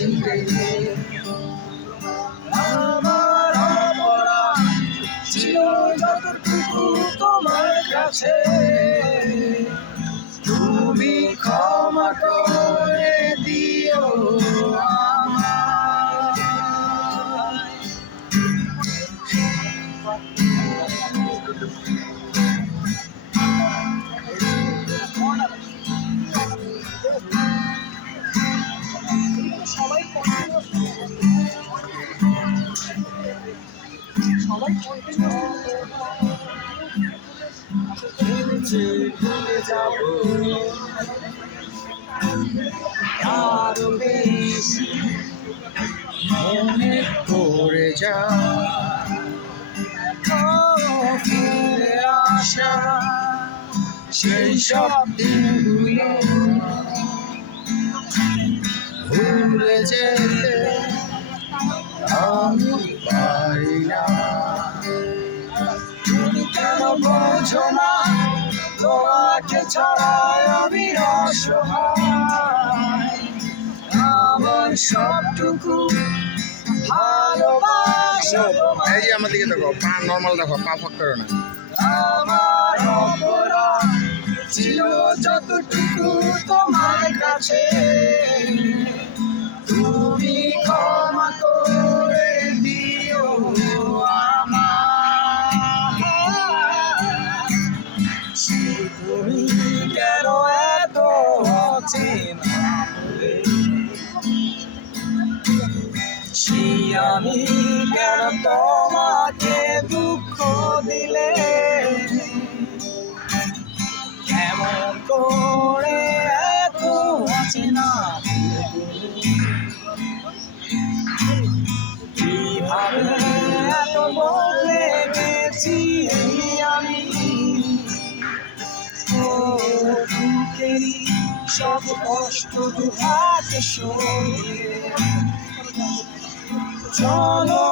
চিরে আমার অপরাধ ছিল যতটুকু তোমার কাছে তুমি ক্ষমা করে দিও ভুলে যাব আরো বেশি মনে পড়ে যা ফিরে আসা সেই সব দিনগুলো ভুলে যেতে আমি পারি না তুমি কেন বোঝো না তোমাকে ছাড়াই আমি অসহায় আমার সবটুকু ভালোবাসা এই যে আমার দিকে দেখো পা নর্মাল দেখো পা ফাঁক করো না আমার অপরাধ ছিল যতটুকু তোমার কাছে তুমি ক্ষমা করে দিও তুমি কেন এত অচেনা আমি কেন তোমাকে দুঃখ দিলে কেমন করে এত অচেনা কিভাবে এত বদলে গেছি আমি বুকেরই সব কষ্ট দুহাতে সরিয়ে চলো